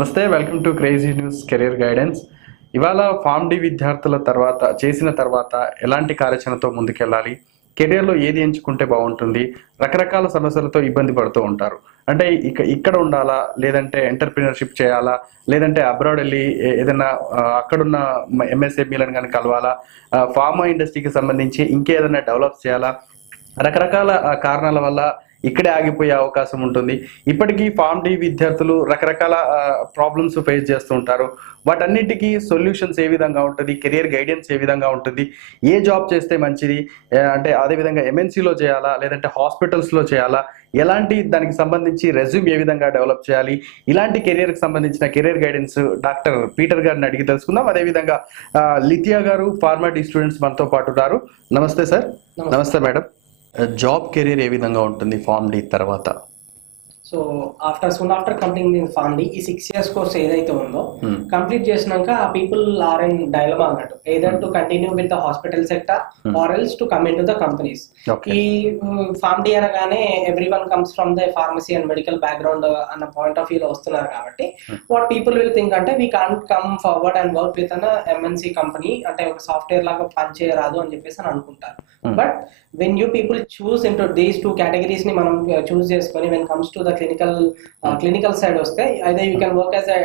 నమస్తే, welcome to crazy news career guidance. ఇవాళ form D విద్యార్థుల చేసిన తర్వాత ఎలాంటి కార్యాచరణతో ముందుకెళ్ళాలి, కెరియర్లో ఏది ఎంచుకుంటే బాగుంటుంది, రకరకాల సమస్యలతో ఇబ్బంది పడుతూ ఉంటారు. అంటే ఇక్కడ ఉండాలా, లేదంటే ఎంటర్ప్రినర్షిప్ చేయాలా, లేదంటే అబ్రాడ్ వెళ్ళి ఏదైనా అక్కడున్న ఎంఎస్ఎంఈలను కానీ కలవాలా, ఫార్మా ఇండస్ట్రీకి సంబంధించి ఇంకేదైనా డెవలప్ చేయాలా, రకరకాల కారణాల వల్ల ఇక్కడే ఆగిపోయే అవకాశం ఉంటుంది. ఇప్పటికీ ఫార్మ్ డి విద్యార్థులు రకరకాల ప్రాబ్లమ్స్ ఫేస్ చేస్తూ ఉంటారు. వాటన్నిటికీ సొల్యూషన్స్ ఏ విధంగా ఉంటుంది, కెరియర్ గైడెన్స్ ఏ విధంగా ఉంటుంది, ఏ జాబ్ చేస్తే మంచిది, అంటే అదేవిధంగా ఎంఎన్సీలో చేయాలా లేదంటే హాస్పిటల్స్లో చేయాలా, ఎలాంటి దానికి సంబంధించి రెజ్యూమ్ ఏ విధంగా డెవలప్ చేయాలి, ఇలాంటి కెరియర్కి సంబంధించిన కెరియర్ గైడెన్స్ డాక్టర్ పీటర్ గారిని అడిగి తెలుసుకుందాం. అదేవిధంగా లిథియా గారు ఫార్మా డి స్టూడెంట్స్ మనతో పాటు ఉన్నారు. నమస్తే సార్. నమస్తే మేడం. జాబ్ కెరీర్ ఏ విధంగా ఉంటుంది ఫార్మ్ డి తర్వాత? So after completing pharm D ఈ 6 years కోర్స్ ఏదైతే ఉందో కంప్లీట్ చేసినాక ఆ పీపుల్ ఆర్ ఇన్ డైలమా అన్నట్టు, either to continue with the hospital sector or else to come in to the companies. ఈ ఫార్మ్ డి అనగానే everyone comes from the pharmacy and medical background అన్న point of వ్యూలో వస్తున్నారు కాబట్టి what people will think అంటే we can't come forward and work with an MNC company, అంటే ఒక software లాగా పని చేయరాదు అని చెప్పేసి అని అనుకుంటారు. But when you people choose into these two categories ni manam choose cheskoni, when comes to the clinical side vaste either you can work as a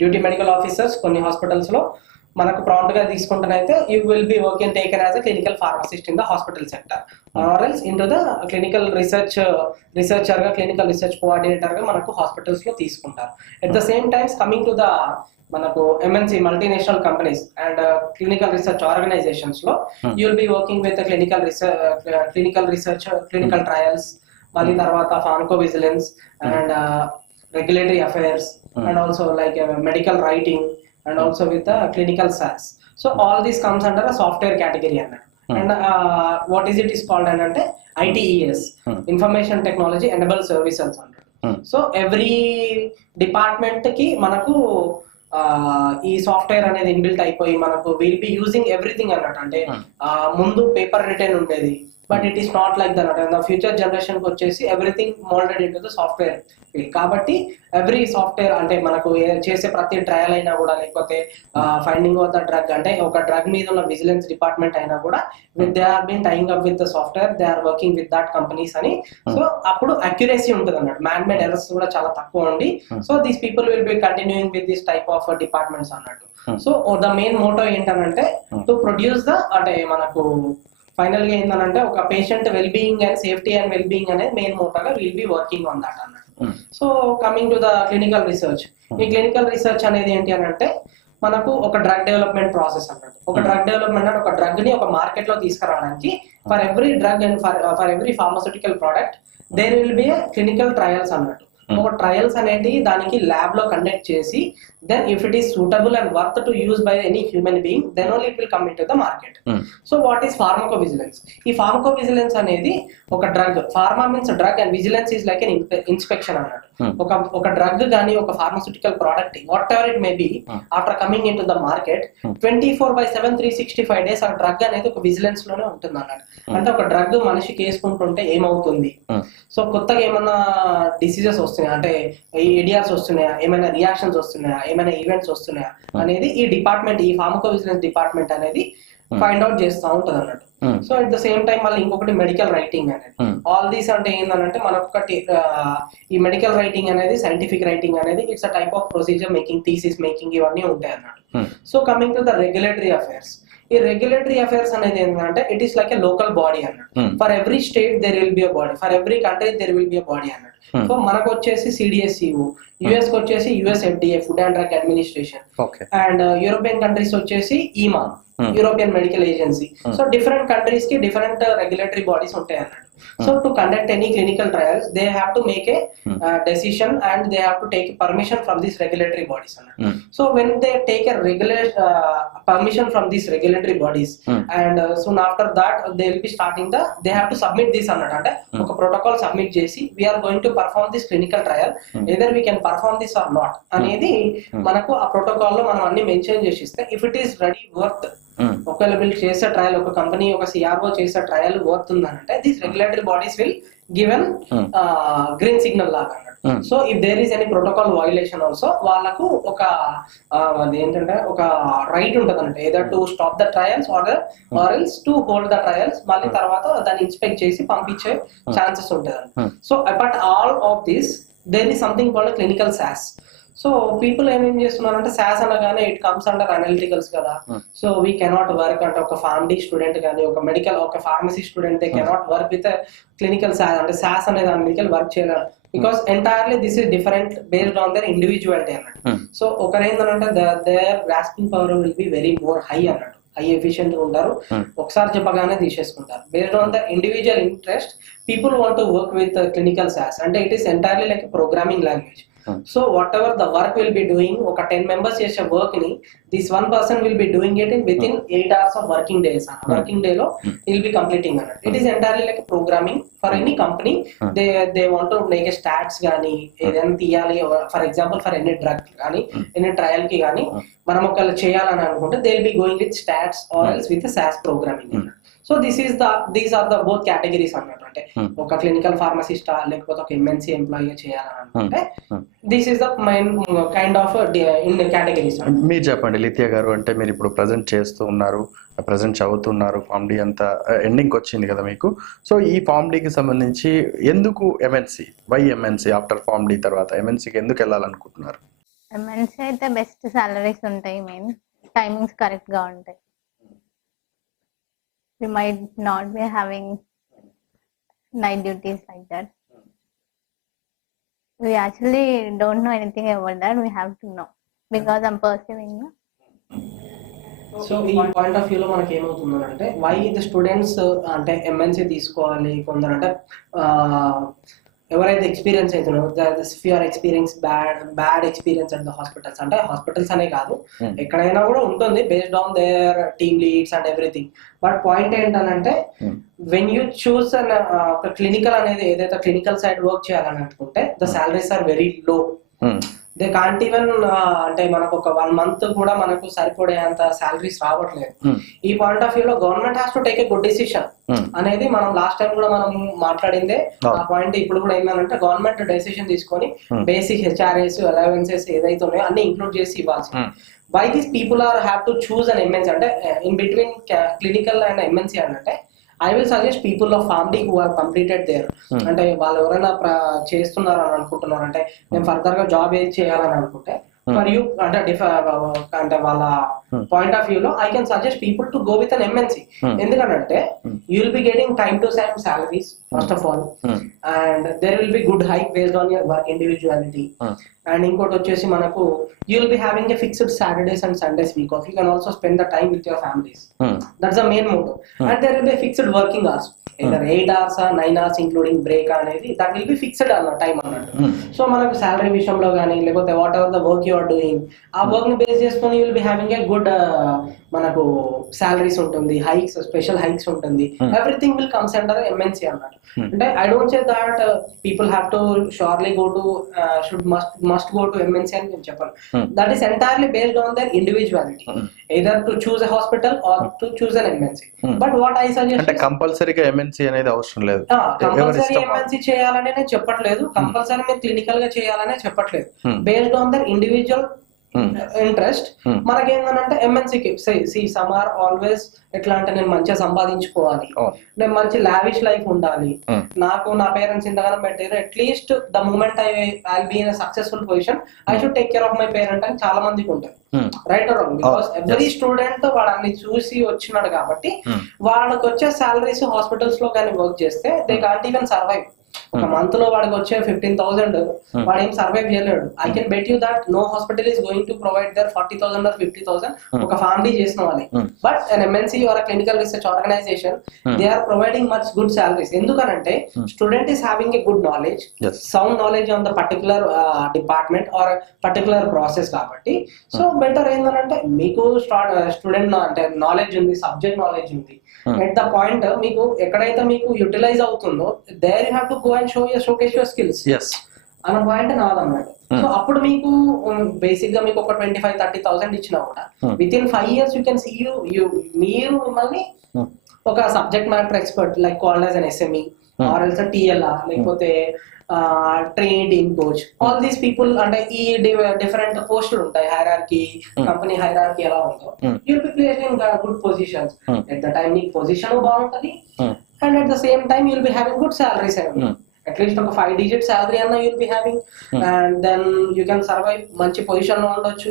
duty medical officers konni hospitals lo manaku prompt ga తీసుకుంటనైతే you will be working taken as a clinical pharmacist in the hospital sector or else into the clinical researcher ga clinical research coordinator ga manaku hospitals lo తీసుకుంటారు. At the same time coming to the మనకు MNC multinational companies and clinical research organisations లో you will be working with clinical research clinical trials, మళ్ళీ తర్వాత pharmacovigilance and regulatory affairs and also like medical writing and also with clinical SAS. So all these comes under a software category అన్నట్టు. And what is it is called అని అంటే ITES, information technology enabled services అన్నట్టు. So every department కి మనకు ఈ software అనేది inbuilt అయిపోయి మనకు విల్ బి యూజింగ్ ఎవ్రీథింగ్ అన్నట్టు. అంటే ముందు పేపర్ రిటర్న్ ఉండేది, but it is not like that. And future generation కి వచ్చేసి everything moulded in to the software field. కాబట్టి ఎవ్రీ సాఫ్ట్వేర్ అంటే మనకు చేసే ప్రతి ట్రయల్ అయినా కూడా, లేకపోతే ఫైండింగ్ ఆఫ్ ద డ్రగ్, అంటే ఒక డ్రగ్ మీద ఉన్న విజిలెన్స్ డిపార్ట్మెంట్ అయినా కూడా they are been tieing up with the software, they are working with that companies అని. సో అప్పుడు అక్యురసీ ఉంటుంది అన్నట్టు, మ్యాన్ మేడ్ ఎర్రర్స్ కూడా చాలా తక్కువ ఉండి. So these people will be continuing with this type of departments అన్నట్టు. సో ద మెయిన్ మోటో ఏంటంటే టు ప్రొడ్యూస్ ద, అంటే మనకు ఫైనల్ గా ఏంటంటే ఒక patient well being and safety and well being అనేది మెయిన్ మోటోగా will be working on that అన్నట్టు. So coming to the clinical research, ఈ క్లినికల్ రీసెర్చ్ అనేది ఏంటి అని అంటే మనకు ఒక డ్రగ్ డెవలప్మెంట్ ప్రాసెస్ అన్నట్టు. ఒక డ్రగ్ డెవలప్మెంట్ అంటే ఒక డ్రగ్ ని ఒక మార్కెట్ లో తీసుకురావడానికి for every drug and for every pharmaceutical product there will be clinical trials అన్నట్టు. ఒక ట్రయల్స్ అనేది దానికి ల్యాబ్ లో కండక్ట్ చేసి then if it is suitable and worth to use by any human being then only it will come in to the market. So what is pharmacovigilance? ఈ pharmacovigilance అనేది ఒక drug, pharma means drug and vigilance is like an inspection అన్నట్టు. ఒక drug కానీ ఒక pharmaceutical product what ever it may be after coming in to the market 24/7 365 days ఆ drug అనేది ఒక విజిలెన్స్ లోనే ఉంటుంది అన్నట్టు. అంటే ఒక డ్రగ్ మనిషికి వేసుకుంటుంటే ఏమవుతుంది, సో కొత్తగా ఏమన్నా డిసీజెస్ వస్తున్నాయా, అంటే ఏడియాస్ వస్తున్నాయా, ఏమైనా రియాక్షన్స్ వస్తున్నాయా, ఏమైనా ఈవెంట్స్ వస్తున్నాయా అనేది ఈ డిపార్ట్మెంట్, ఈ ఫార్మకో విజిలెన్స్ డిపార్ట్మెంట్ అనేది ఫైండ్ అవుట్ చేస్తూ ఉంటది అన్నట్టు. So at the same time మళ్ళీ ఇంకొకటి మెడికల్ రైటింగ్ అనేది. ఆల్ దీస్ అంటే ఏంటంటే మనకొకటి ఈ మెడికల్ రైటింగ్ అనేది, సైంటిఫిక్ రైటింగ్ అనేది it's a type of procedure making, thesis making, ఇవన్నీ ఉంటాయి అన్నట్టు. So coming to the regulatory affairs, ఈ రెగ్యులేటరీ అఫైర్స్ అనేది ఏంటంటే it is like a local body అన్నట్టు. For every state there will be a body, for every country there will be a body అన్నట్టు. So మనకు వచ్చేసి CDSCO, US కి వచ్చేసి US FDA food and drug administration, and European countries వచ్చేసి EMA European medical agency. So different countries కి different regulatory bodies ఉంటాయి అన్నట్టు. So to conduct any clinical trials, they have to make a decision and they have to take permission from these regulatory bodies. So when they take a regular permission from these regulatory bodies, and soon after that they will be starting they have to submit this అంటే ఒక protocol submit చేసి we are going to perform this clinical trial, either we can perform this or not అనేది మనకు ఆ protocol లో మనం అన్ని mention చేసి ఇస్తే if it is ready worth ఒకవేళ వీళ్ళు చేసే ట్రయల్, ఒక కంపెనీ ఒక సిఆర్ఓ చేసే ట్రయల్ వర్త్ ఉందంటే these regulatory bodies will given green signal లాగా అన్నట్టు. So if there is any protocol violation also వాళ్ళకు ఒక ఏంటంటే ఒక రైట్ ఉంటుంది అన్నట్టు, either to stop the trials or else to hold the trials, మళ్ళీ తర్వాత దాన్ని ఇన్స్పెక్ట్ చేసి పంపించే ఛాన్సెస్ ఉంటుంది. So but all of this there is something called clinical SAS. So people ఏమేం చేస్తున్నారంటే సాస్ అనగానే ఇట్ కమ్స్ అండర్ అనలిటికల్స్ కదా, సో వీ కెనాట్ వర్క్ అంటే ఒక ఫార్మడీ స్టూడెంట్ కానీ ఒక మెడికల్ ఒక pharmacy student they cannot work with clinical SAS అంటే సాస్ అనేది అనలిటికల్ వర్క్ చేయలేరు, because entirely this is different based on their individuality అన్నట్టు. సో ఒకరేంటంటే their grasping power will be very more high అన్నట్టు, high efficient ఉంటారు, ఒకసారి చెప్పగానే తీసేసుకుంటారు. Based on the individual interest people want to work with clinical SAS అంటే it is entirely like programming language. So whatever the work will be doing, ఒక 10 members చేసే work ని this 1 person will be doing it in with in 8 hours of working days. Working day లో will be completing అన్నట్టు. It is entirely like programming for any company. They want to make a stats కానీ ఏదైనా తీయాలి, for example for any drug కానీ any trial కి కానీ మనం ఒకవేళ చేయాలని అనుకుంటే they will be going with stats or else with sauce programming అన్నట్టు. So these are the both categories అన్నట్టు. అంటే ఒక క్లినికల్ ఫార్మసిస్టా లేకపోతే ఒక ఎంఎన్సీ ఎంప్లాయీ చేయాలని అనుకుంటే this is the main kind of in categories. మీరు చెప్పండి లిథియా గారు, అంటే మీరు ఇప్పుడు ప్రజెంట్ చేస్తూ ఉన్నారు, ప్రజెంట్ చదువుతున్నారు, ఫార్మడీ అంతా ఎండింగ్ వచ్చింది కదా మీకు. సో ఈ ఫార్మడీకి సంబంధించి ఎందుకు MNC, why MNC after pharm D తర్వాత ఎంఎన్సీకి ఎందుకు వెళ్ళాలనుకుంటున్నారు? ఎంఎన్సీ అయితే బెస్ట్ సాలరీస్ ఉంటాయి, మెయిన్ టైమింగ్స్ కరెక్ట్ గా ఉంటాయి. We might not be having night duties like that. We actually don't know anything about that. We have to know because I'm pursuing. So ఈ point of వ్యూలో మనకి ఏమవుతుందంటే why the students అంటే MNC తీసుకోవాలి కొందరు అంటే ఎవరైతే ఎక్స్పీరియన్స్ అవుతున్నారో fear experience bad experience at the hospitals, అంటే హాస్పిటల్స్ అనే కాదు ఎక్కడైనా కూడా ఉంటుంది based on their team leads and everything. But point ఏంటంటే వెన్ యూ చూస్ ఒక క్లినికల్ అనేది ఏదైతే క్లినికల్ సైడ్ వర్క్ చేయాలని అనుకుంటే the salaries are very low. They can't even అంటే మనకు ఒక 1 month కూడా మనకు సరిపడే అంత సాలరీస్ రావట్లేదు. ఈ పాయింట్ ఆఫ్ వ్యూలో government has to take a good decision అనేది మనం లాస్ట్ టైం కూడా మనం మాట్లాడిందే. ఆ పాయింట్ ఇప్పుడు కూడా ఏంటంటే గవర్నమెంట్ డెసిషన్ తీసుకొని బేసిక్ హెచ్ఆర్ఎస్ అలవెన్సెస్ ఏదైతే ఉన్నాయో అన్ని ఇంక్లూడ్ చేసి ఇవ్వాల్సి. Why these people are have to choose an MNC అంటే in between clinical and MNC అంటే I will suggest people of pharmd who have completed there. అంటే వాళ్ళు ఎవరైనా చేస్తున్నారు అని అనుకుంటున్నారు అంటే నేను ఫర్దర్ గా జాబ్ ఏది చేయాలని అనుకుంటే ఫర్ యూ అంటే వాళ్ళ పాయింట్ ఆఫ్ వ్యూలో I can suggest people to go with an MNC. ఎందుకంటే you will be getting time to time salaries first of all, and there will be good hike based on your work individuality. And ఇంకోటి వచ్చేసి మనకు you will be having a fixed Saturdays and Sundays week off. You can also spend the time with your families. That's the main motto. And there will be fixed working hours, either 8 hours or 9 hours including break అనేది that will be fixed అన్న time అన్నట్టు. So మనకు salary విషయంలో కానీ లేకపోతే whatever the work you are doing ఆ work ని base చేసుకొని you will be having a good మనకు సాలరీస్ ఉంటుంది, హైక్స్ స్పెషల్ హైక్స్ ఉంటుంది, everything will comes under MNC అన్నట్టు. అంటే I don't say that people have to surely go to must go to MNC అని నేను చెప్పను. That is entirely based on their individuality, either to choose a hospital or to choose an MNC. But what I suggest అంటే కంపల్సరీగా MNC అనేది అవసరం లేదు, compulsory MNC చేయాలని నేను చెప్పట్లేదు, కంపల్సరీ మీరు క్లినికల్ గా చేయాలనే చెప్పట్లేదు. Based on there individual interest మనకేంటంటే ఎంఎన్సీకి సమ్ ఆర్ ఆల్వేస్ ఎట్లా అంటే నేను మంచిగా సంపాదించుకోవాలి, నేను మంచి లావిష్ లైఫ్ ఉండాలి, నాకు నా పేరెంట్స్ ఇంతగానో పెట్టారు, at least the moment I be in successful position I should take care of my parent అని చాలా మందికి ఉంటుంది. Right or wrong? Because every student వాడన్ని చూసి వచ్చినాడు కాబట్టి వాళ్ళకి వచ్చే సాలరీస్ హాస్పిటల్స్ లో కానీ వర్క్ చేస్తే దే కాంట్ ఈవెన్ సర్వైవ్. ఒక మంత్ లో వాడికి వచ్చే 15,000 వాడు ఏం సర్వైవ్ చేయలేడు. I can bet you that no hospital is going to provide their 40,000 or 50,000 ఒక ఫ్యామిలీ చేసిన వాళ్ళకి. But an MNC or a clinical research organization they are providing much good salaries. ఎందుకనంటే student is having a good knowledge, sound knowledge on the particular department or particular process కాబట్టి so better ఏంటంటే మీకు student అంటే knowledge ఉంది, subject knowledge ఉంది, at the point మీకు ఎక్కడైతే మీకు యూటిలైజ్ అవుతుందో there you have to go and showcase your skills. అన్న పాయింట్ నాదన్నట్టు. సో అప్పుడు మీకు బేసిక్ గా మీకు ఒక 25-30,000 ఇచ్చినా కూడా with in 5 years you can see మీరు మిమ్మల్ని ఒక subject matter expert like called as an SME or else TLR లేకపోతే trained in coach all these people అంటే ఈ డిఫరెంట్ పోస్టులు ఉంటాయి హైరార్కీ కంపెనీ హైరార్కీ ఎలా ఉందో you'll be placed in good positions at the time నీకు పొజిషన్ బాగుంటది and at the same time you'll be having good salaries at least ఒక 5-digit salary అన్న you'll be having and then you can survive మంచి position లో ఉండొచ్చు.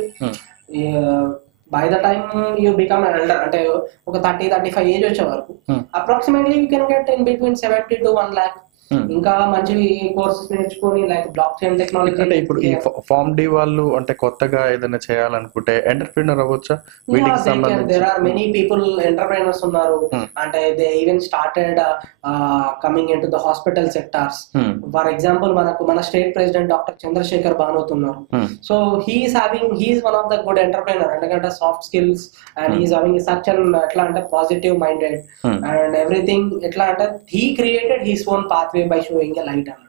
By the time you become elder అంటే ఒక 30-35 age వచ్చే వరకు approximately you can get in between 70 to 1 lakh. ఇంకా మంచి కోర్సెస్ నేర్చుకొని లైక్ బ్లాక్ చైన్ టెక్నాలజీ. అంటే ఇప్పుడు ఈ ఫార్మ్ వాళ్ళు అంటే కొత్తగా ఏదైనా చేయాలనుకుంటే ఎంటర్‌ప్రెన్యూర్ అవ్వొచ్చా వీటికి సంబంధించి? There are many people entrepreneurs ఉన్నారు అంటే they even started coming in to the hospital sectors. For example మన state president doctor Chandrashekar Banoth ఉన్నారు. So he is one of the good entrepreneur ఎందుకంటే soft skills and he is having such an ఎట్లా అంటే positive minded and everything ఎట్లా అంటే he created his own pathway by showing a light అన్నట్టు.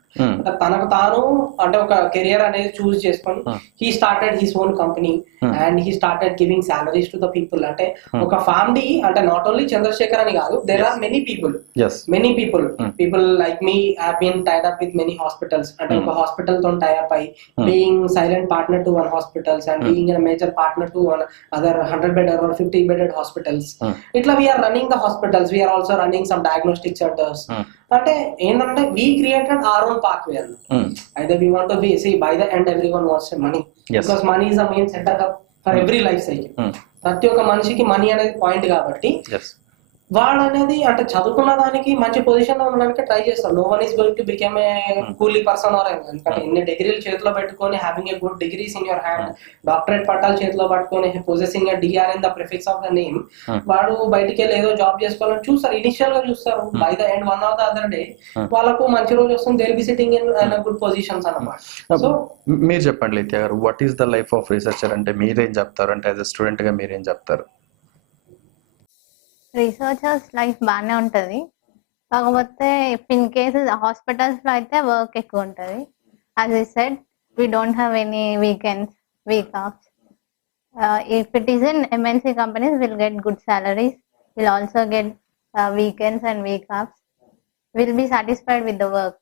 తనకు తాను అంటే ఒక కెరియర్ అనేది చూస్ చేసుకొని he started his own company and he started giving salaries to the people. అంటే ఒక ఫ్యామిలీ అంటే నాట్ ఓన్లీ చంద్రశేఖర్ అని కాదు, there are many people like me have been tied up with many hospitals. అంటే ఒక hospital తో tie up అయి being silent partner to one hospitals and being a major partner to one other 100-bed or 50-bedded hospitals. ఇట్లా we are running the hospitals, we are also running some diagnostic centres. అంటే ఏంటంటే we created our own pathway either we want to be see by the end everyone wants money because money is the main center for every life cycle. ప్రతి ఒక్క మనిషికి money అనేది point కాబట్టి వాడు అనేది అంటే చదువుకున్న దానికి మంచి పొజిషన్ లో ఉండడానికి ట్రై చేస్తాడు. No one is going to become a coolie person or ఎందుకంటే ఎన్ని డిగ్రీలు చేతిలో పెట్టుకొని having a good degrees in your hand doctorate పట్టాలు చేతిలో పట్టుకొని possessing a DR in the prefix of the name వాడు బయటికి వెళ్ళి ఏదో జాబ్ చేసుకోవాలని చూస్తారు, ఇనిషియల్ గా చూస్తారు. By the end one of the other day వాళ్ళకు మంచి రోజు వస్తుంది, they will be sitting in good positions అన్నమాట. సో మీరు చెప్పండి లిత్య గారు, what is the life of researcher అంటే మీరేం చెప్తారు? అంటే యాజ్ ఎ స్టూడెంట్ గా మీరేం చెప్తారు? రీసెర్చర్స్ లైఫ్ బాగానే ఉంటుంది, కాకపోతే ఇన్ కేసెస్ హాస్పిటల్స్లో అయితే వర్క్ ఎక్కువ ఉంటుంది. As I said we don't have any weekends, week offs. If it is in MNC companies will get good salaries, will also get weekends and week offs, will be satisfied with the work.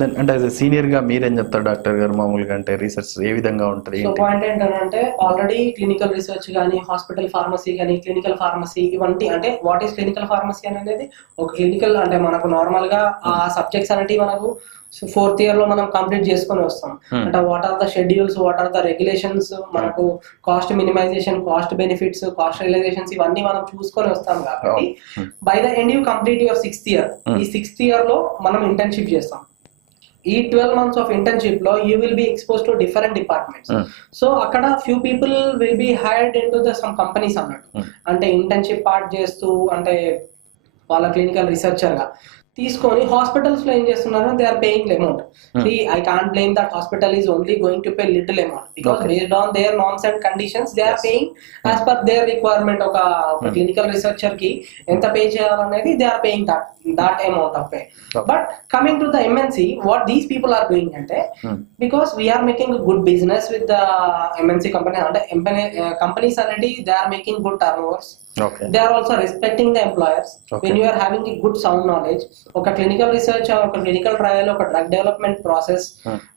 Then అంటే as a senior గా మీరేం చెప్తారు doctor గారు? మామూలుగా అంటే research ఏ విధంగా ఉంటుంది? So point ఏంటంటే ఆల్రెడీ క్లినికల్ రీసెర్చ్ కానీ హాస్పిటల్ ఫార్మసీ కానీ క్లినికల్ ఫార్మసీ ఇవన్నీ అంటే వాట్ ఈస్ క్లినికల్ ఫార్మసీ అనేది ఒక క్లినికల్ అంటే మనకు నార్మల్ గా ఆ సబ్జెక్ట్స్ అనేవి మనకు 4th year లో మనం కంప్లీట్ చేసుకొని వస్తాం. అంటే what are the schedules, what are the regulations, మనకు cost minimisation, cost benefits, cost realisations ఇవన్నీ మనం చూసుకొని వస్తాం. కాబట్టి by the end you complete your 6th year. ఈ 6th year లో మనం ఇంటర్న్షిప్ చేస్తాం. ఈ 12 months ఆఫ్ ఇంటర్న్షిప్ లో you will be expose to different departments. So అక్కడ few people will be hired in to the some companies అన్నట్టు. అంటే internship part చేస్తూ అంటే వాళ్ళ క్లినికల్ రీసెర్చర్ గా తీసుకొని హాస్పిటల్స్ లో ఏం చేస్తున్నారు, they are paying amount. I can't blame that hospital is only going to pay little amount because based on their norms and conditions they are paying as per their requirement. ఒక clinical researcher కి ఎంత pay చేయాలనేది they are paying that amount of pay. But coming to the MNC, what these people are doing ante because we are making a good business with the MNC company and companies already they are making good turnovers. They are also respecting the employers. When you are having a good sound knowledge, oka clinical research or oka clinical trial oka drug development process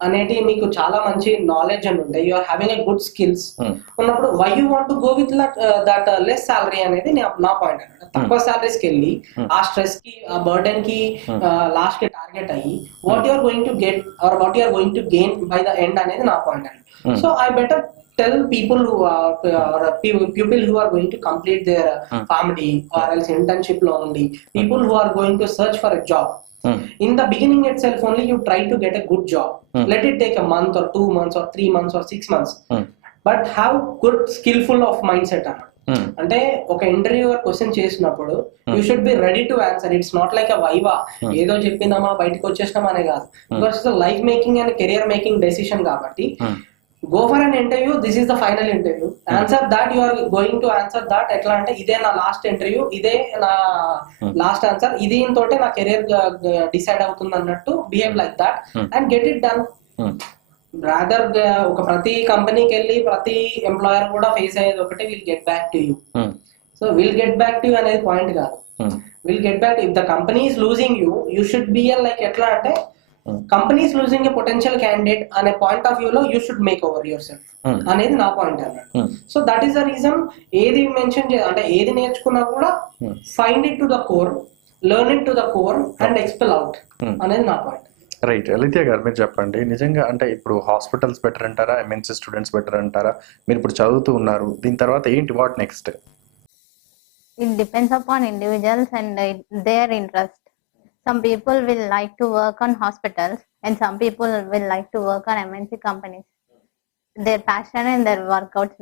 aneti meeku chaala manchi knowledge and unde you are having a good skills unnappudu why you want to go with that less salary anedi na point. తక్కువ salaries కి వెళ్ళి ఆ stress కి ఆ burden కి last కి target అయ్యి what you are going to get or what you are going to gain by the end అనేది నా పాయింట్ అండి. So I better tell people who are going to complete their pharmd or else internship lo undi people who are going to search for a job. In the beginning itself only you try to get a good job. Let it take a month or 2 months or 3 months or 6 months, but have good skillful of mindset అన్నమాట. అంటే ఒక interviewer question చేసినప్పుడు you should be ready to answer. It's not like a viva, ఏదో చెప్పిందామా బయటకు వచ్చేసినామా అనే కాదు. Because life making and career making decision కాబట్టి go for an interview, this is the final interview, answer that, you are going to answer that ఎట్లా అంటే ఇదే నా last interview, ఇదే నా లాస్ట్ ఆన్సర్, ఇది తోటే నా కెరీర్ డిసైడ్ అవుతుంది అన్నట్టు behave like that and get it done. Rather ఒక ప్రతి కంపెనీకి వెళ్ళి ప్రతి ఎంప్లాయర్ కూడా ఫేస్ అయ్యేది ఒకటి, will get back to you. So will get back to you అనేది పాయింట్ కాదు, will get back. If the company is losing you, you should be like ఎట్లా అంటే company is losing A potential candidate అనే point of view లో you should make over your self అనేది నా point అన్నట్టు. So that is the reason, ఏది mention అంటే ఏది నేర్చుకున్నా కూడా find it to the core, learn it to the core and expel out అనేది నా పాయింట్. రైట్. లలిత్య గారు మీరు చెప్పండి, నిజంగా అంటే ఇప్పుడు హాస్పిటల్స్ బెటర్ అంటారా, ఎంఎన్సీ స్టూడెంట్స్ బెటర్ అంటారా? మీరు ఇప్పుడు చదువుతూ ఉన్నారు, దీని తర్వాత ఏంటి, what next? It depends upon individuals and their interest. Some people will like to work on hospitals and some people will like to work on MNC companies. Their passion and their workouts.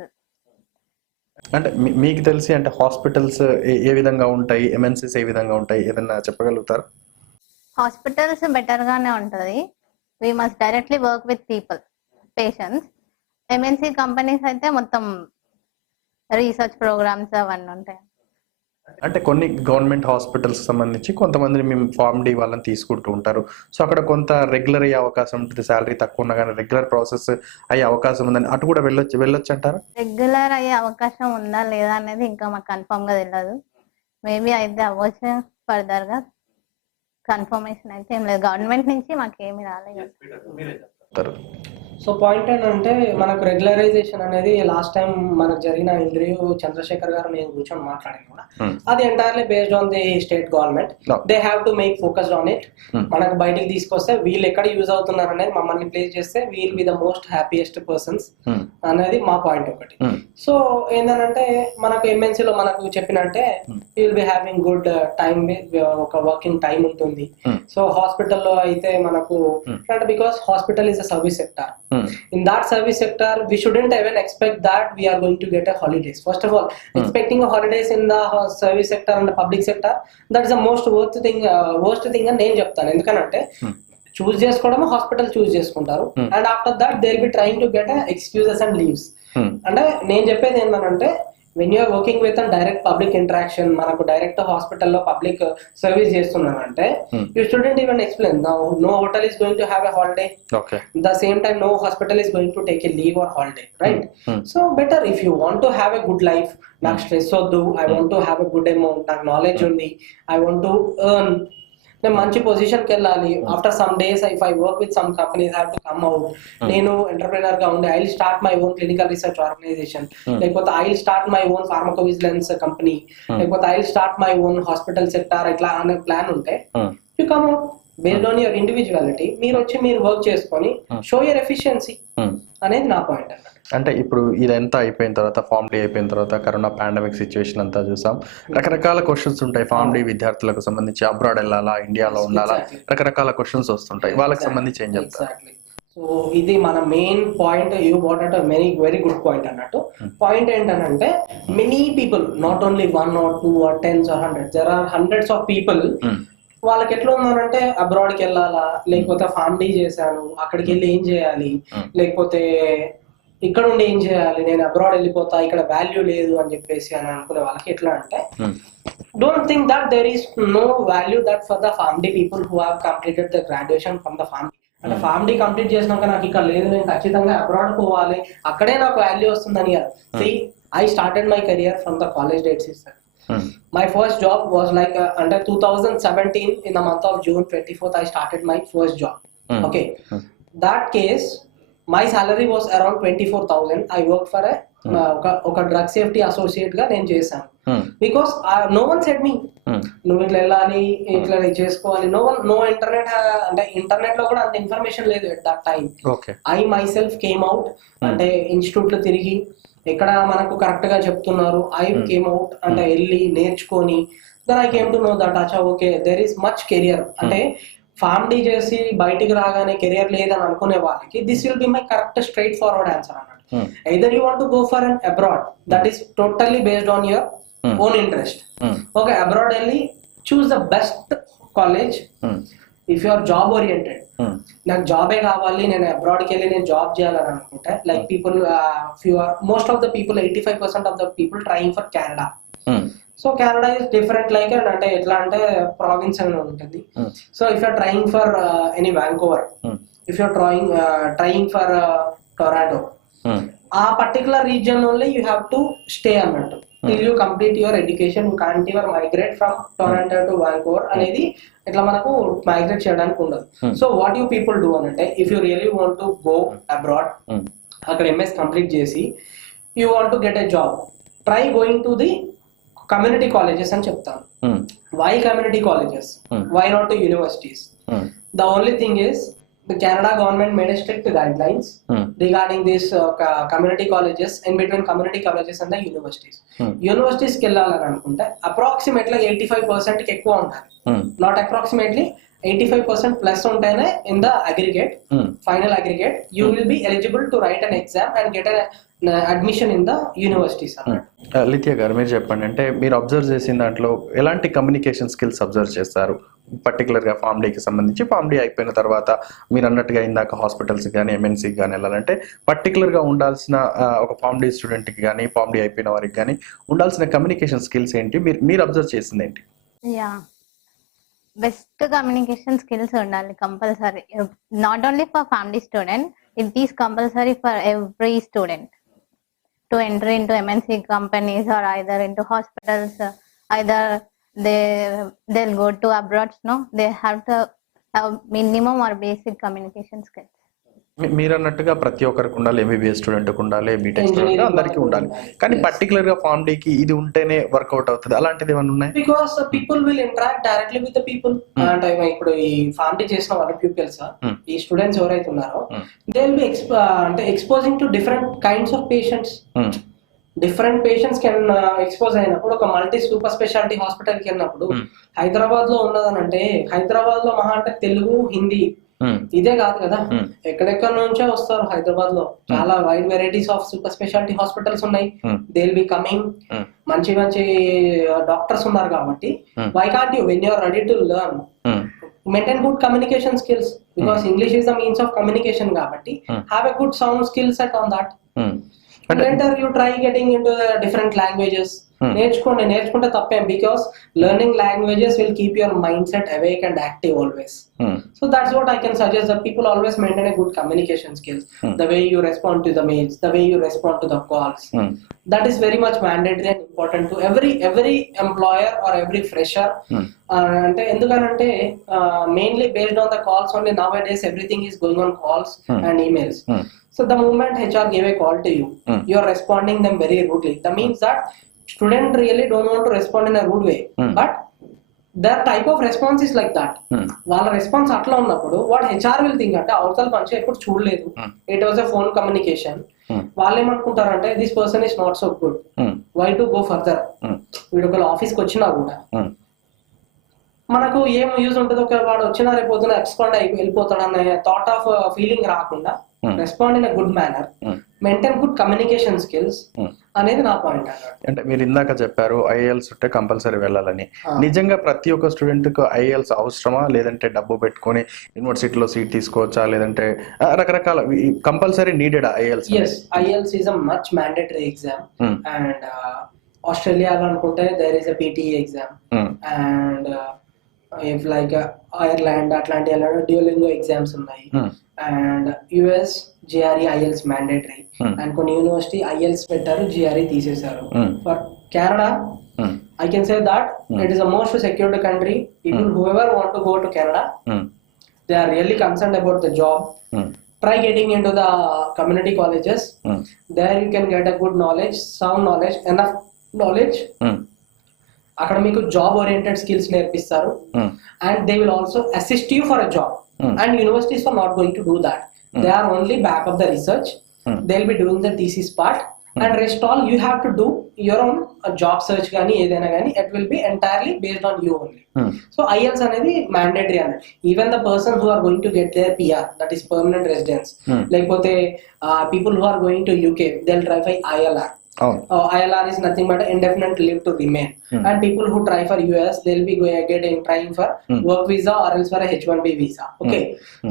అంటే మీకు తెలిసి అంటే hospitals ఏ విధంగా ఉంటాయి, MNCs ఏ విధంగా ఉంటాయి, ఏదన్నా చెప్పగలుగుతారా? హాస్పిటల్స్ బెటర్ గానే ఉంటది, we must directly work with people, patients. MNC companies అయితే మొత్తం రీసెర్చ్ ప్రోగ్రామ్స్ అవన్నీ ఉంటాయి. అంటే కొన్ని గవర్నమెంట్ హాస్పిటల్స్ సంబంధించి కొంతమంది మేము ఫార్మ్ డి వాళ్ళని తీసుకుంటూ ఉంటారు. సో అక్కడ కొంత రెగ్యులర్ అయ్యే అవకాశం ఉంటుంది, శాలరీ తక్కువ ఉన్నా కానీ రెగ్యులర్ ప్రాసెస్ అయ్యే అవకాశం ఉందని అటు కూడా వెళ్ళొచ్చు అంటారా? రెగ్యులర్ అయ్యే అవకాశం ఉందా లేదా అనేది ఇంకా మాకు కన్ఫర్మ్ గా తెలియదు. మేబీ అయితే అవ్వచ్చు, ఫర్దర్ గా కన్ఫర్మేషన్ అయితే ఏం లేదు, గవర్నమెంట్ నుంచి మాకేమీ రాలేదు. సో పాయింట్ ఏంటంటే మనకు రెగ్యులరైజేషన్ అనేది లాస్ట్ టైం మనకు జరిగిన ఇంటర్వ్యూ చంద్రశేఖర్ గారు నేను కూర్చొని మాట్లాడాను కూడా, అది entirely based on the state government. They have to make focused on it. మనకు బయటికి తీసుకొస్తే వీళ్ళు ఎక్కడ యూజ్ అవుతున్నారు అనేది మమ్మల్ని ప్లేస్ చేస్తే we'll be the most happiest persons అనేది మా పాయింట్ ఒకటి. సో ఏంటంటే మనకు ఎంఎన్సీలో మనకు చెప్పినట్టే will be having good time, ఒక వర్కింగ్ టైం ఉంటుంది. సో హాస్పిటల్లో అయితే మనకు because hospital is a service sector. In that service sector, we shouldn't even expect that we are going to get a holidays. First of all, expecting a holidays in the service sector and the public sector, that is the most worst thing అని నేను చెప్తాను. ఎందుకంటే చూస్ చేసుకోవడం hospital చూస్ చేసుకుంటారు and after that they will B trying to get excuses and leaves. అంటే నేను చెప్పేది ఏంటంటే when you are working with a direct public interaction, మనకు డైరెక్ట్ హాస్పిటల్లో పబ్లిక్ సర్వీస్ చేస్తున్నానంటే you shouldn't even explain. Now no hotel is going to have a holiday, okay, the same time no hospital is going to take a leave or holiday, right? So better if you want to have a good life, నాకు stress వద్దు, I want to have a good amount, నాకు knowledge ఉంది, I want to earn, నేను మంచి పొజిషన్కి వెళ్ళాలి. After some days if I work with some companies have to come out, నేను entrepreneur గా ఉండి I will start my own clinical research organisation, లేకపోతే I will start my own pharmacovigilance company, లేకపోతే I will start my own hospital sector, ఇట్లా అనే plan ఉంటే you come out based on your individuality. మీరు వచ్చి మీరు వర్క్ చేసుకొని show your efficiency అనేది నా పాయింట్ అన్నమాట. అంటే ఇప్పుడు ఇదంతా అయిపోయిన తర్వాత, ఫార్మ్ డి అయిపోయిన తర్వాత, కరోనా పాండమిక్ సిచ్యువేషన్ అంతా చూసాం, రకరకాల క్వశ్చన్స్ ఉంటాయి ఫార్మ్ డి విద్యార్థులకు సంబంధించి. అబ్రాడ్ వెళ్ళాలా, ఇండియాలో ఉండాలా, రకరకాల క్వశ్చన్స్ వస్తుంటాయి. వాళ్ళకి సంబంధించి ఏం చెప్తారు? సో ఇది మన main point. You what at very good point అన్నట్టు. పాయింట్ ఏంటంటే many people, not only 1 or 2 or 10 or 100, there are hundreds of people. వాళ్ళకి ఎట్లా ఉందంటే అబ్రాడ్కి వెళ్ళాలా, లేకపోతే ఫార్మ్ డి చేశాను అక్కడికి వెళ్ళి ఏం చేయాలి, లేకపోతే ఇక్కడ ఉండి ఏం చేయాలి, నేను అబ్రాడ్ వెళ్ళిపోతా ఇక్కడ వాల్యూ లేదు అని చెప్పేసి అని అనుకునే వాళ్ళకి ఎట్లా అంటే don't think that there is no value that for the pharm D people who have completed the graduation from the pharm D. అంటే ఫార్మ్ డి కంప్లీట్ చేసినాక నాకు ఇక్కడ లేదు, నేను ఖచ్చితంగా అబ్రాడ్ పోవాలి, అక్కడే నాకు వాల్యూ వస్తుందని కాదు. See, I started my career from the college days itself. My first job was like under 2017 in the month of June 24th I started my first job. Okay, that case my salary was around 24,000. I worked for ఒక drug safety associate గా నేను చేశాను. Because no one said me నువ్వు ఇట్లా వెళ్ళాలి, ఇట్లా చేసుకోవాలి. No internet, అంటే ఇంటర్నెట్ లో కూడా అంత ఇన్ఫర్మేషన్ లేదు at that time. I my self came out, అంటే ఇన్స్టిట్యూట్ లో తిరిగి ఎక్కడ మనకు కరెక్ట్ గా చెప్తున్నారు, ఐ కేమ్ అవుట్ అంటే వెళ్ళి నేర్చుకొని then I came to know that అచ్చా okay there is much career. అంటే ఫార్మ్ డి చేసి బయటికి రాగానే కెరియర్ లేదని అనుకునే వాళ్ళకి this will be my correct straightforward answer అన్నట్టు. either you want to go for an abroad, that is totally based on your own interest. Okay, abroad వెళ్ళి choose the best college, if you are job oriented, నాకు జాబే కావాలి, నేను అబ్రాడ్కి వెళ్ళి నేను job చేయాలని అనుకుంటే, like people most of the people 85% of the people trying for Canada. So Canada is different, like అంటే ఎట్లా అంటే ప్రావిన్స్ అని ఉంటుంది. So if you're trying for any Vancouver, if you're trying for Toronto, ఆ particular region only you have to stay అన్నట్టు till you complete your education. You can't your migrate from Toronto to Vancouver అనేది ఇట్లా మనకు migrate చేయడానికి ఉండదు. So what you people do అంటే, if you really want to go abroad, అక్కడ MS complete చేసి you want to get a job, try going to the community colleges అని చెప్తాను. Why community colleges, why not to universities? The only thing is the Canada government made a strict guidelines regarding this community colleges, in between community colleges and the universities. Universities కి వెళ్ళాలని అనుకుంటే approximately 85% కి ఎక్కువ ఉండాలి, not approximately 85% plus ఉంటేనే in the aggregate, final aggregate you will be eligible to write an exam and get admission in the universities. Lithia గారు, మీరు చెప్పండి, అంటే మీరు అబ్జర్వ్ చేసిన దాంట్లో ఎలాంటి కమ్యూనికేషన్ స్కిల్స్ అబ్జర్వ్ చేస్తారు పర్టికులర్గా ఫార్మ్ డీకి సంబంధించి? ఫార్మ్ డీ అయిపోయిన తర్వాత మీరు అన్నట్టుగా ఇందాక హాస్పిటల్స్కి కానీ ఎంఎన్సీకి కానీ వెళ్ళాలంటే పర్టికులర్గా ఉండాల్సిన ఒక ఫార్మ్ డీ స్టూడెంట్కి కానీ ఫార్మ్ డీ అయిపోయిన వారికి కానీ ఉండాల్సిన కమ్యూనికేషన్ స్కిల్స్ ఏంటి, మీరు అబ్జర్వ్ చేసింది ఏంటి? బెస్ట్ కమ్యూనికేషన్ స్కిల్స్ ఉండాలి compulsory, not only for family student, it is compulsory for every student to enter into MNC companies or either into hospitals, either they'll go to abroad. No, they have to have minimum or basic communication skills. మీరు అన్నట్టుగా ప్రతి ఒక్కరికి ఉండాలి, MBBS స్టూడెంట్కి ఉండాలి, BTech student అందరికీ ఉండాలి, కానీ పర్టికులర్ గా ఫార్మ్ డీకి ఇది ఉంటేనే వర్కౌట్ అవుతుంది, అలాంటిది ఏమైనా ఉన్నాయి? Because people will interact directly with the people. అంటే ఇప్పుడు ఈ ఫార్మ్ డీ చేసిన వాళ్ళ ప్యూపిల్స్, ఈ స్టూడెంట్స్ ఎవరైతే ఉన్నారో, దే విల్ బి అంటే exposing to different kinds of patients. Different patients can expose అయినప్పుడు, ఒక మల్టీ సూపర్ స్పెషాలిటీ హాస్పిటల్కి వెళ్ళినప్పుడు, హైదరాబాద్ లో ఉన్నదనంటే హైదరాబాద్ లో మహా అంటే తెలుగు, హిందీ ఇదే కాదు కదా, ఎక్కడెక్కడ నుంచో వస్తారు హైదరాబాద్ లో. చాలా wide varieties of super speciality hospitals ఉన్నాయి, దే విల్ బి కమింగ్. మంచి మంచి డాక్టర్స్ ఉన్నారు కాబట్టి, why can't you, when you are ready to learn, maintain good communication skills, because English is the means of communication కాబట్టి have a good sound skill set on that. Later you try getting into the different languages. నేర్చుకుంటే తప్పేం, because learning languages will keep your mindset awake and active always. So that's what I can suggest, that people always maintain a good communication skills. The way you respond to the mails, the way you respond to the calls, that is very much mandatory and important to every employer or every fresher. అంటే ఎందుకనంటే mainly based on the calls only, nowadays everything is going on calls and emails. So the moment HR gave a call to you, you are responding them very rudely. That means that student really don't want to respond in a rude way, but their type of response is like that. వాళ్ళ response అట్లా ఉన్నప్పుడు what HR will think అంటే, అవతల పంచ ఎప్పుడు చూడలేదు, it was a phone communication. వాళ్ళు ఏమనుకుంటారంటే, this person is not so good, why to go further. వీడు ఒకవేళ ఆఫీస్కి వచ్చినా కూడా మనకు ఏం యూజ్ ఉంటుంది, ఒకవేళ వాడు వచ్చినా రేపు పొద్దున ఎక్స్పాండ్ వెళ్ళిపోతాడు అనే థాట్ ఆఫ్ ఫీలింగ్ రాకుండా, respond in a good manner, maintain good communication skills అనేది నా పాయింట్. అంటే మీరు ఇందాక చెప్పారు ఐఏఎల్స్ ఉంటే కంపల్సరీ వెళ్ళాలని. నిజంగా ప్రతి ఒక్క స్టూడెంట్ కు ఐఏఎల్స్ అవసరమా, లేదంటే డబ్బు పెట్టుకొని యూనివర్సిటీలో సీట్ తీసుకోవచ్చా, లేదంటే రకరకాల compulsory needed IELTS? yes, IELTS is a much mandatory exam. And ఆస్ట్రేలియాలో అనుకుంటే there is a PTE exam, and if like Ireland అట్లాంటి డ్యూలింగో ఎగ్జామ్స్ ఉన్నాయి, and US GRE IELTS mandatory, and కొన్ని యూనివర్సిటీ IELTS పెట్టారు, GRE తీసేశారు. For Canada I can say that it is the most secured country. People whoever want to go to Canada, they are really concerned about the job. Try getting into the community colleges. There you can get a good knowledge, sound knowledge, enough knowledge. అక్కడ మీకు job oriented skills నేర్పిస్తారు, and they will also assist you for a job. And universities are not going to do that, they are only back of the research, they will be doing the thesis part, and rest all you have to do your own job search కానీ ఏదైనా కానీ, it will be entirely based on you only. So IELTS అనేది mandatory అన్నది. Even the person who are going to get their PR, that is permanent residence, లేకపోతే people who are going to UK, they will try for ILR. అవును. ILR is nothing but indefinite leave to remain. And people who try for US, they'll be trying for work visa or else for a H1B visa. Okay.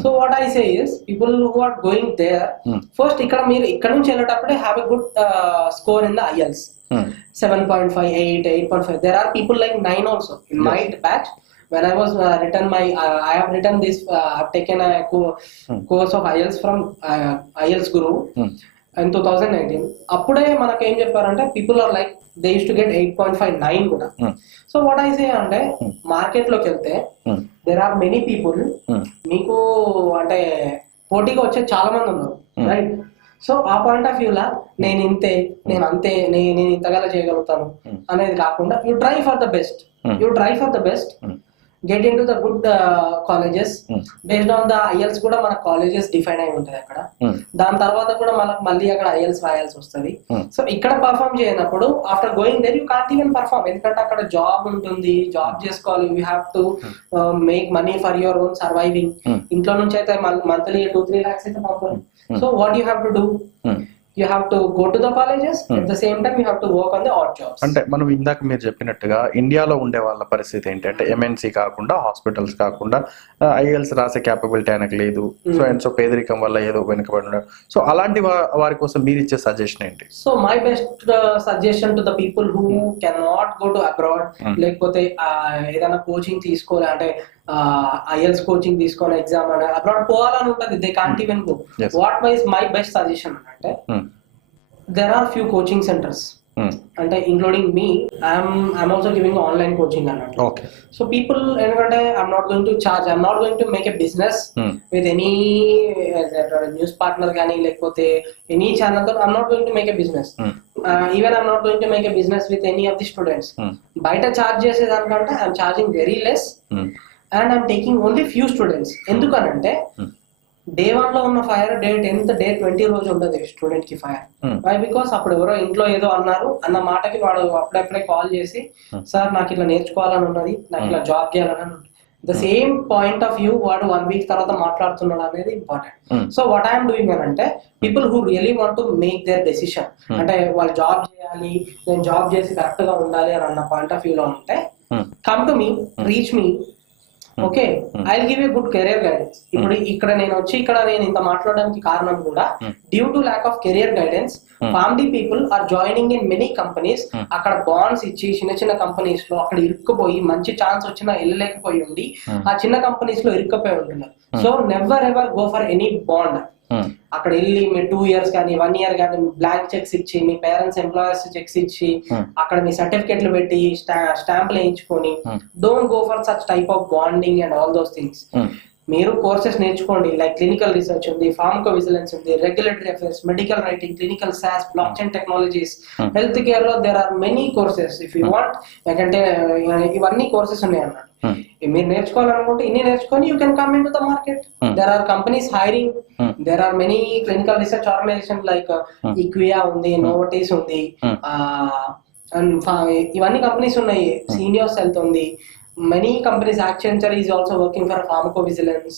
So what I say is, people who are going there, first ఇక్కడ నుంచి వెళ్ళేటప్పుడే have a good score in the IELTS. 7.5, 8, 8.5. There are people like 9 also in my batch. When I was I have written this. I've taken a course of IELTS from IELTS Guru in 2019. అప్పుడే మనకు ఏం చెప్పారంటే people are like they use to get 8.5, 9 కూడా. So what I say అంటే market లోకి వెళ్తే there are many people, మీకు అంటే పోటీగా వచ్చే చాలా మంది ఉన్నారు, రైట్? సో ఆ పాయింట్ ఆఫ్ వ్యూ లా నేను ఇంతే, నేను అంతే, నేను ఇంతగాల చేయగలుగుతాను అనేది కాకుండా you try for the best, get in to the good colleges. Based on the IELTS కూడా మన కాలేజెస్ డిఫైన్ అయి ఉంటుంది అక్కడ. దాని తర్వాత కూడా మనకు మళ్ళీ అక్కడ IELTS రాయాల్సి వస్తుంది. సో ఇక్కడ పర్ఫామ్ చేయనప్పుడు after going there you can't even perform, ఎందుకంటే అక్కడ జాబ్ ఉంటుంది, జాబ్ చేసుకోవాలి, you have to make money for your own surviving. ఇంట్లో నుంచి అయితే మంత్లీ 2-3 lakhs అయితే పంపాలి. So what you have to do, you have to go to the colleges, at the same time you have to work on the odd jobs. అంటే మనం ఇందాక మీరు చెప్పినట్టుగా ఇండియాలో ఉండే వాళ్ళ పరిస్థితి ఏంటంటే MNC కాకుండా, హాస్పిటల్స్ కాకుండా IELTS రాసే క్యాపబిలిటీ ఆయనకు లేదు, సో అండ్ సో పేదరికం వల్ల ఏదో వెనుకబడి ఉన్నారు. సో అలాంటి వారి కోసం మీరు ఇచ్చే సజెషన్ ఏంటి? So my best suggestion to the people who can not go to abroad, లేకపోతే ఏదైనా కోచింగ్ తీసుకోవాలి అంటే IELTS కోచింగ్ తీసుకొని ఎగ్జామ్ అని అబ్రాడ్ పోవాలని ఉంటుంది, they can't even go. What wise my best suggestion అంటే there are few coaching centers, అంటే including me, I'm also giving online coaching అన్నట్టు. సో పీపుల్ ఎందుకంటే I'm not going to charge, I'm not going to make a business with any news partner కానీ లేకపోతే any channel తో I'm not going to make a business. Even I'm not going to make a business with any of the students. బయట charge చేసేదానికంటే I'm charging very less and I'm taking only few students. ఎందుకనంటే day 1 లో ఉన్న fire day 10th, day 20 రోజు ఉండదు student కి fire. Why? Because అప్పుడు ఎవరో ఇంట్లో ఏదో అన్నారు అన్న మాటకి వాడు అప్పుడప్పుడే కాల్ చేసి, సార్ నాకు ఇట్లా నేర్చుకోవాలని ఉన్నది, నాకు ఇలా జాబ్ చేయాలని ఉన్నది. The same point of view వాడు 1 week తర్వాత మాట్లాడుతున్నాడు అనేది important. So what I'm doing అని అంటే people who really want to make their decision, అంటే వాళ్ళు జాబ్ చేయాలి, నేను జాబ్ చేసి కరెక్ట్ గా ఉండాలి అని అన్న పాయింట్ ఆఫ్ వ్యూ లో ఉంటే come to me, reach me. Okay, I will give you good career guidance. ఇప్పుడు ఇక్కడ నేను వచ్చి ఇక్కడ నేను ఇంత మాట్లాడడానికి కారణం కూడా due to lack of career guidance. Pharm D people are joining in many companies. అక్కడ బాండ్స్ ఇచ్చి చిన్న చిన్న కంపెనీస్ లో అక్కడ ఇరుక్కుపోయి మంచి ఛాన్స్ వచ్చినా వెళ్ళలేకపోయి ఉండి ఆ చిన్న కంపెనీస్ లో ఇరుక్కుపోయి ఉంటున్నారు. So never ever go for any bond. అక్కడ వెళ్ళి మీ 2 years కానీ 1 year కానీ బ్లాంక్ చెక్స్ ఇచ్చి, మీ పేరెంట్స్ ఎంప్లాయర్స్ చెక్స్ ఇచ్చి, అక్కడ మీ సర్టిఫికెట్లు పెట్టి స్టాంపులు వేయించుకొని, don't go for such type of bonding and all those things. మీరు కోర్సెస్ నేర్చుకోండి, లైక్ క్లినికల్ రీసెర్చ్ ఉంది, ఫార్మకో విజిలెన్స్ ఉంది, regulatory affairs, medical writing, clinical SAS, blockchain technologies, healthcare లో there are many courses. If you want, ఎందుకంటే ఇవన్నీ courses ఉన్నాయి అన్నమాట. మీరు నేర్చుకోవాలనుకుంటే ఇన్ని నేర్చుకొని you can come in to the market. There are companies hiring, there are many clinical research organisation like ఈక్వియా ఉంది, నోవటిస్ ఉంది, ఇవన్నీ కంపెనీస్ ఉన్నాయి. సీనియర్స్ హెల్త్ ఉంది, many companies, Accenture is also working for pharmacovigilance.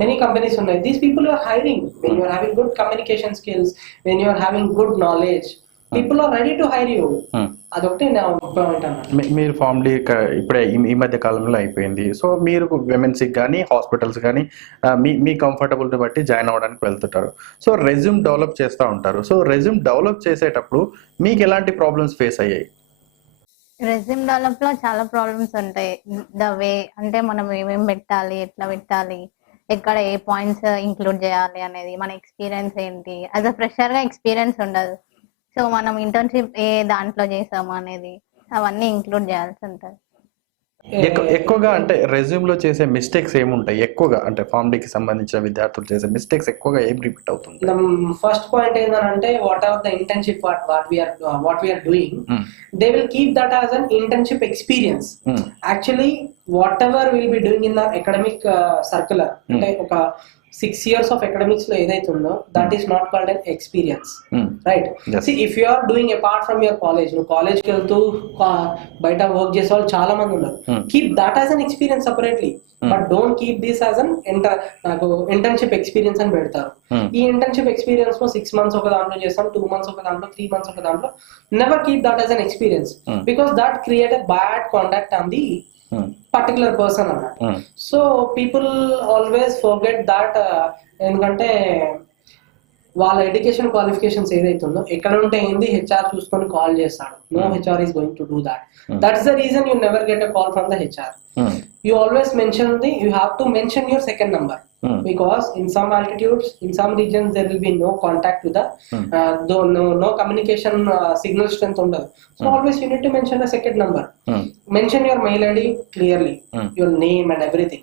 Many companies ఉన్నాయి. These people are hiring. When you are having good communication skills, when you are having good knowledge, people are ready to hire you. అదొకటి నా point అన్నమాట. మీరు formed ఇప్పుడే ఈ మధ్య కాలంలో అయిపోయింది. సో మీరు MNC కానీ హాస్పిటల్స్ కానీ మీ కంఫర్టబిలిటీ బట్టి జాయిన్ అవ్వడానికి వెళ్తుంటారు. సో రెజ్యూమ్ డెవలప్ చేస్తూ ఉంటారు. సో రెజ్యూమ్ డెవలప్ చేసేటప్పుడు మీకు ఎలాంటి ప్రాబ్లమ్స్ ఫేస్ అయ్యాయి? రెజ్యూమ్ డెవలప్ లో చాలా ప్రాబ్లమ్స్ ఉంటాయి. ద వే అంటే మనం ఏమేమి పెట్టాలి, ఎట్లా పెట్టాలి, ఎక్కడ ఏ పాయింట్స్ ఇంక్లూడ్ చేయాలి అనేది, మన ఎక్స్పీరియన్స్ ఏంటి. యాజ్ అ ఫ్రెషర్ గా ఎక్స్పీరియన్స్ ఉండదు. సో మనం ఇంటర్న్షిప్ ఏ దాంట్లో చేసాము అనేది అవన్నీ ఇంక్లూడ్ చేయాల్సి ఉంటుంది. ఎక్కువగా అంటే రెజ్యూమ్ లో చేసే మిస్టేక్స్ ఏముంటాయి? ఎక్కువగా అంటే ఫార్మడ్ సంబంధించిన విద్యార్థులు చేసే మిస్టేక్స్ ఎక్కువగా ఏం రిపీట్ అవుతుంది? ఫస్ట్ పాయింట్ ఏంటంటే whatever the internship what we are doing, they will keep that as an internship experience. Actually whatever will be doing in the academic circular, అంటే ఒక 6 years of academics లో ఏదైతే ఉందో that is not called an experience, right? Yes. See if you are doing apart from your college, నువ్వు కాలేజ్కి వెళ్తూ బయట work చేసే వాళ్ళు చాలా మంది ఉన్నారు, keep that as an experience separately, but don't keep this as an నాకు ఇంటర్న్షిప్ ఎక్స్పీరియన్స్ అని పెడతారు. ఈ ఇంటర్న్షిప్ ఎక్స్పీరియన్స్ లో 6 months ఒక దాంట్లో చేస్తాం, 2 months ఒక దాంట్లో, 3 months ఒక దాంట్లో. Never keep that as an experience because that create a bad contact on the particular person అన్నమాట. So people always forget that, ఎందుకంటే వాళ్ళ ఎడ్యుకేషన్ క్వాలిఫికేషన్స్ ఏదైతే ఉందో ఎక్కడ ఉంటే ఏంది హెచ్ఆర్ చూసుకొని కాల్ చేస్తాడు. No HR is going to do that. That's the reason you never get a call from the HR. You always mention you have to mention your second number, because in some altitudes, in some regions there will be no contact with the no communication signal strength ఉండదు. So always you need to mention the second number. Mention your mail ID clearly, your name and everything.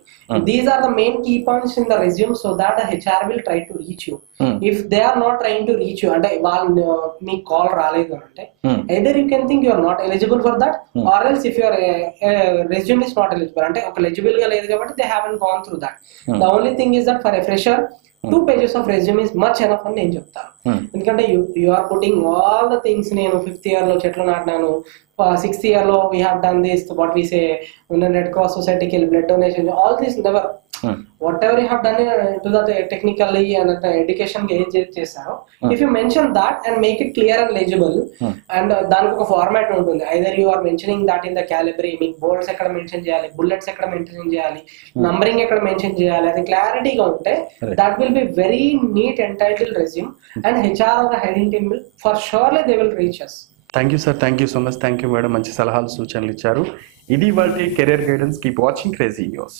These are the main key points in the resume so that the HR will try to reach you. If they are not trying to reach you అంటే వాళ్ళు మీ call రాలేదు అంటే either you can think you are not eligible for that, or else if your resume is not eligible అంటే ఒక eligible గా లేదు కాబట్టి they haven't gone through that. The only thing is that for a fresher 2 pages of resume is much enough అని నేను చెప్తాను. ఎందుకంటే you are putting all the things, నేను 5th year లో చెట్లు నాటినాను, 6th year లో we have done this, what we say Red Cross Society కి blood donation, all this never. Whatever you have done to the technically and the education ఏది చేశారో, if you mention that and make it clear and legible, and దానికి ఒక format ఉంటుంది, either you are mentioning that in the calibre, మీకు bolts ఎక్కడ mention చేయాలి, bullets ఎక్కడ mention చేయాలి, నంబరింగ్ ఎక్కడ మెన్షన్ చేయాలి, అది క్లారిటీగా ఉంటే that will be very neat entitled resume, and HR or hiring team will for surely they will reach us. Thank you sir, thank you so much, thank you madam, మంచి సలహాలు సూచనలు ఇచ్చారు. ఇది వాళ్ళ career guidance. Keep watching crazy news.